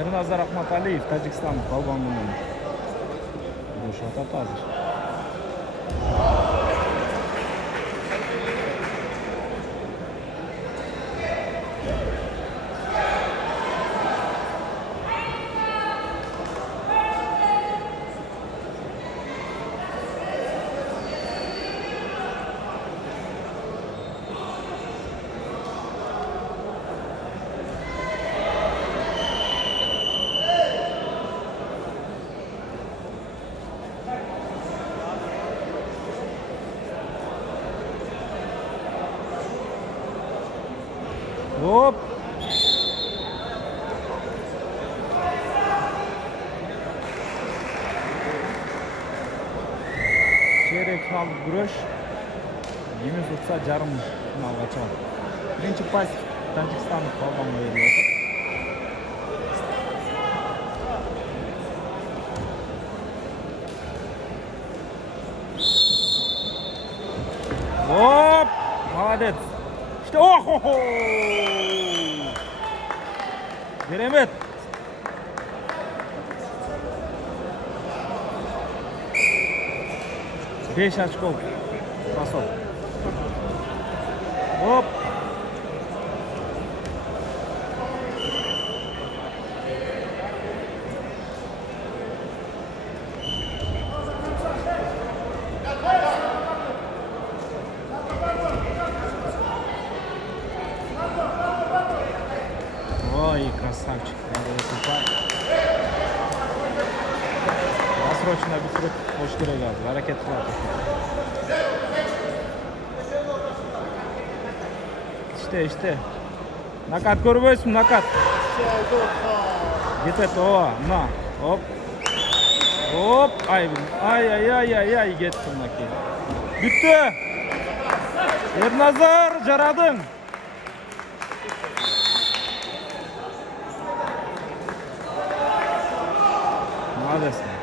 Ernazar Ahmataliyev, Tacikistan Kalbanlı'nın. Bu şatat hazır. Hop. Çeyrek final güreş. Yemiz tutsa yarım finalga çıkadi. Birinchi payt Tojikistonlik Qalbonga beriladi. Hop! Молодец. İşte oho! Geremet. Beş açko. Pasok. Hop. Ой, красавчик. Надо выступать. Досрочно bitirip hoş керек abi. Hareket kıladi. İşte. Nakat görüyorsun, nakat. Git o, na. Hop. Hop. Ay, gittim naki. Bitti. Ernazar, jaradın. Молодец.